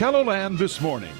KELOLAND This Morning.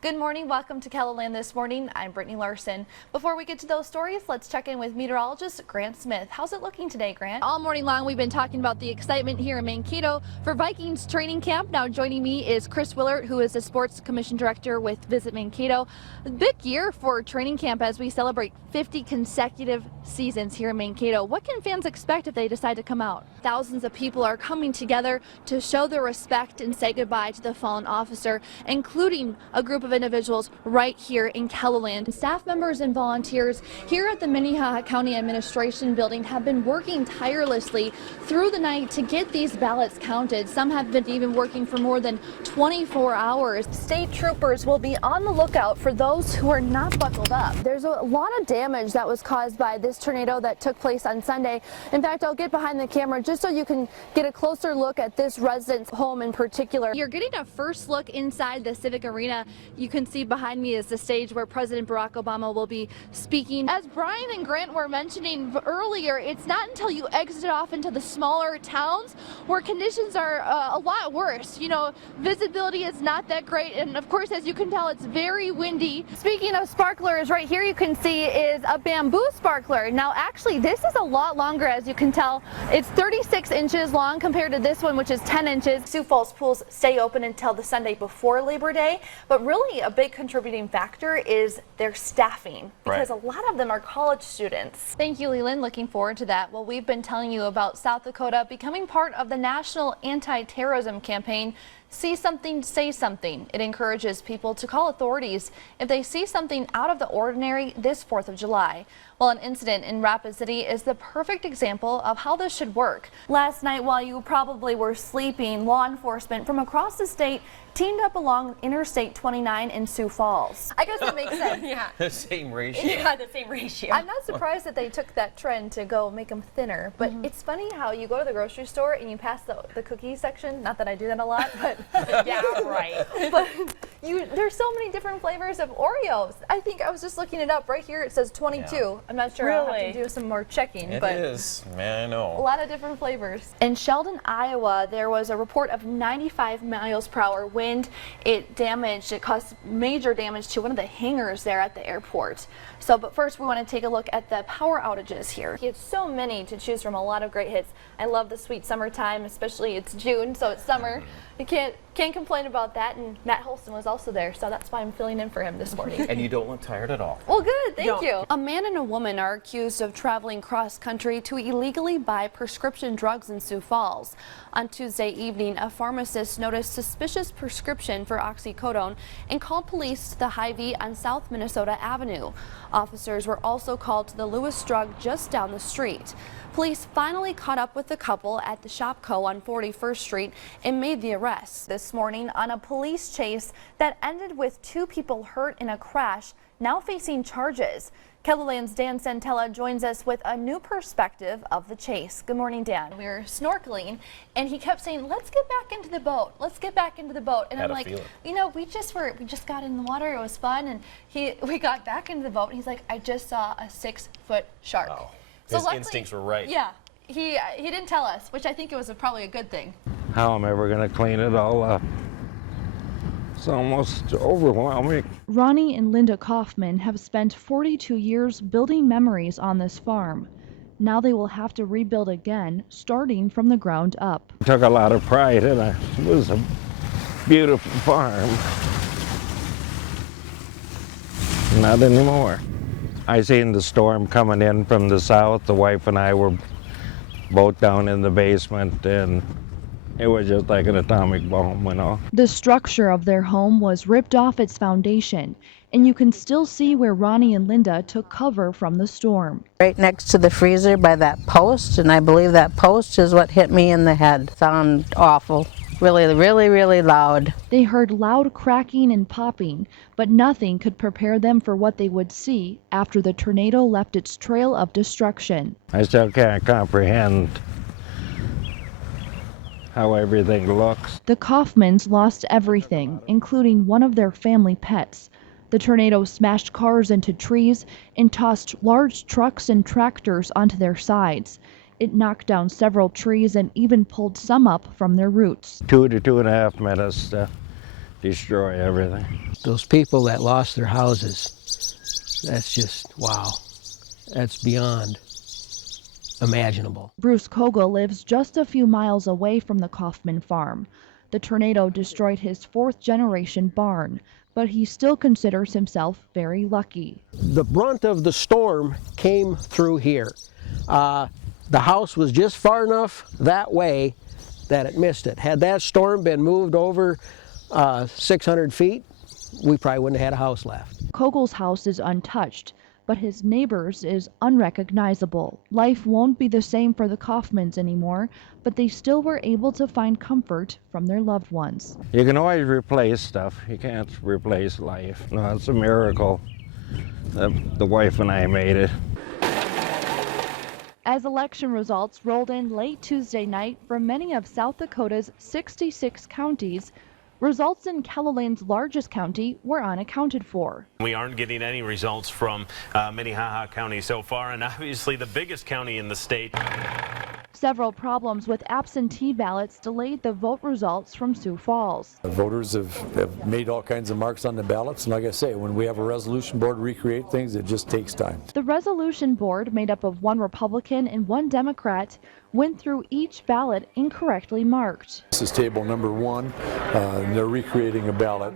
Good morning. Welcome to KELOLAND This Morning. I'm Brittany Larson. Before we get to those stories, let's check in with meteorologist Grant Smith. How's it looking today, Grant? All morning long, we've been talking about the excitement here in Mankato for Vikings training camp. Now joining me is Chris Willert, who is the sports commission director with Visit Mankato. A big year for training camp as we celebrate 50 consecutive seasons here in Mankato. What can fans expect if they decide to come out? Thousands of people are coming together to show their respect and say goodbye to the fallen officer, including a group of individuals right here in KELOLAND. Staff members and volunteers here at the Minnehaha County Administration Building have been working tirelessly through the night to get these ballots counted. Some have been even working for more than 24 hours. State troopers will be on the lookout for those who are not buckled up. There's a lot of damage that was caused by this tornado that took place on Sunday. In fact, I'll get behind the camera just so you can get a closer look at this resident's home in particular. You're getting a first look inside the Civic Arena. You can see behind me is the stage where President Barack Obama will be speaking. As Brian and Grant were mentioning earlier, it's not until you exit off into the smaller towns where conditions are a lot worse. You know, visibility is not that great, and of course, as you can tell, it's very windy. Speaking of sparklers, right here you can see is a bamboo sparkler. Now actually this is a lot longer, as you can tell. It's 36 inches long compared to this one, which is 10 inches. Sioux Falls pools stay open until the Sunday before Labor Day, but really a big contributing factor is their staffing, because a lot of them are college students. Thank you, Leland. Looking forward to that. Well, we've been telling you about South Dakota becoming part of the National Anti-Terrorism Campaign. See something, say something. It encourages people to call authorities if they see something out of the ordinary this 4th of July. Well, an incident in Rapid City is the perfect example of how this should work. Last night, while you probably were sleeping, law enforcement from across the state teamed up along Interstate 29 in Sioux Falls. I guess that makes sense. Yeah. The same ratio. Yeah, the same ratio. I'm not surprised that they took that trend to go make them thinner, but it's funny how you go to the grocery store and you pass the cookie section. Not that I do that a lot, but Yeah, right. but there's so many different flavors of Oreos. I think I was just looking it up right here. It says 22. Yeah. I'm not sure. I'll have Really? to do some more checking. It but is. Man, I a know. lot of different flavors. In Sheldon, Iowa, there was a report of 95 miles per hour wind. It caused major damage to one of the hangars there at the airport. So, but first we want to take a look at the power outages here. He had so many to choose from, a lot of great hits. I love the sweet summertime, especially it's June, so it's summer. You can't complain about that, and Matt Holston was also there, so that's why I'm filling in for him this morning. And you don't look tired at all. Well, good, thank No. you. A man and a woman are accused of traveling cross-country to illegally buy prescription drugs in Sioux Falls. On Tuesday evening, a pharmacist noticed suspicious prescription for oxycodone and called police to the Hy-Vee on South Minnesota Avenue. Officers were also called to the Lewis Drug just down the street. Police finally caught up with the couple at the Shopco on 41st Street and made the arrest this morning on a police chase that ended with 2 people hurt in a crash, now facing charges. KELOLAND's Dan Santella joins us with a new perspective of the chase. Good morning, Dan. We were snorkeling and he kept saying, "Let's get back into the boat. Let's get back into the boat." And I'm like, "You know, we just got in the water. It was fun." And we got back into the boat and he's like, "I just saw a 6-foot shark." Wow. So His luckily, instincts were right. Yeah, he didn't tell us, which I think it was probably a good thing. How I'm ever going to clean it all up. It's almost overwhelming. Ronnie and Linda Kaufman have spent 42 years building memories on this farm. Now they will have to rebuild again, starting from the ground up. I took a lot of pride in it. It was a beautiful farm. Not anymore. I seen the storm coming in from the south. The wife and I were both down in the basement, and it was just like an atomic bomb went off. The structure of their home was ripped off its foundation, and you can still see where Ronnie and Linda took cover from the storm. Right next to the freezer by that post, and I believe that post is what hit me in the head. Sound awful. Really, really, really loud. They heard loud cracking and popping, but nothing could prepare them for what they would see after the tornado left its trail of destruction. I still can't comprehend how everything looks. The Kaufmans lost everything, including one of their family pets. The tornado smashed cars into trees and tossed large trucks and tractors onto their sides. It knocked down several trees and even pulled some up from their roots. 2 to 2.5 minutes to destroy everything. Those people that lost their houses, that's just, wow. That's beyond imaginable. Bruce Kogel lives just a few miles away from the Kaufman farm. The tornado destroyed his fourth-generation barn, but he still considers himself very lucky. The brunt of the storm came through here. The house was just far enough that way that it missed it. Had that storm been moved over 600 feet, we probably wouldn't have had a house left. Kogel's house is untouched, but his neighbor's is unrecognizable. Life won't be the same for the Kaufmans anymore, but they still were able to find comfort from their loved ones. You can always replace stuff. You can't replace life. No, it's a miracle. The wife and I made it. As election results rolled in late Tuesday night from many of South Dakota's 66 counties, results in KELOLAND's largest county were unaccounted for. We aren't getting any results from Minnehaha County so far, and obviously the biggest county in the state. Several problems with absentee ballots delayed the vote results from Sioux Falls. The voters have made all kinds of marks on the ballots, and like I say, when we have a resolution board recreate things, it just takes time. The resolution board, made up of one Republican and one Democrat, went through each ballot incorrectly marked. This is table number 1, and they're recreating a ballot.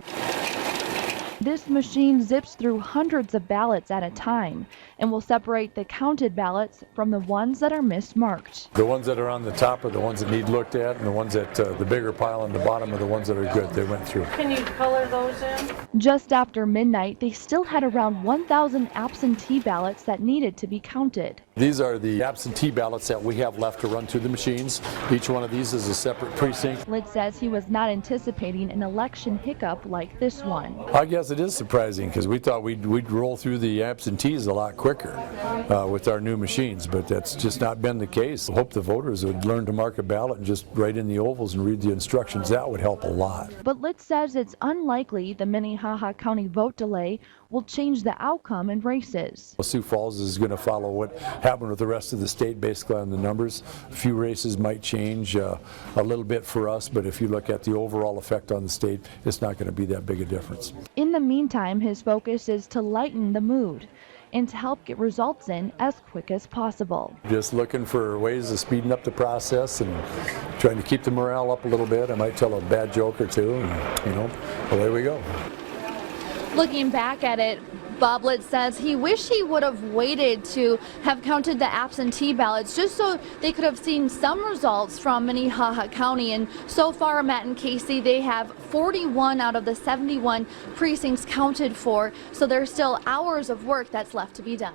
This machine zips through hundreds of ballots at a time and will separate the counted ballots from the ones that are mismarked. The ones that are on the top are the ones that need looked at, and the ones that the bigger pile on the bottom are the ones that are good. They went through. Can you color those in? Just after midnight, they still had around 1,000 absentee ballots that needed to be counted. These are the absentee ballots that we have left to run through the machines. Each one of these is a separate precinct. Litt says he was not anticipating an election hiccup like this one. I guess it is surprising because we thought we'd roll through the absentees a lot quicker with our new machines, but that's just not been the case. I hope the voters would learn to mark a ballot and just write in the ovals and read the instructions. That would help a lot. But Litt says it's unlikely the Minnehaha County vote delay will change the outcome in races. Sioux Falls is going to follow what happened with the rest of the state basically on the numbers. A few races might change a little bit for us, but if you look at the overall effect on the state, it's not going to be that big a difference. In the meantime, his focus is to lighten the mood and to help get results in as quick as possible. Just looking for ways of speeding up the process and trying to keep the morale up a little bit. I might tell a bad joke or two, and away we go. Looking back at it, Bob Litt says he wished he would have waited to have counted the absentee ballots just so they could have seen some results from Minnehaha County. And so far, Matt and Casey, they have 41 out of the 71 precincts counted for, so there's still hours of work that's left to be done.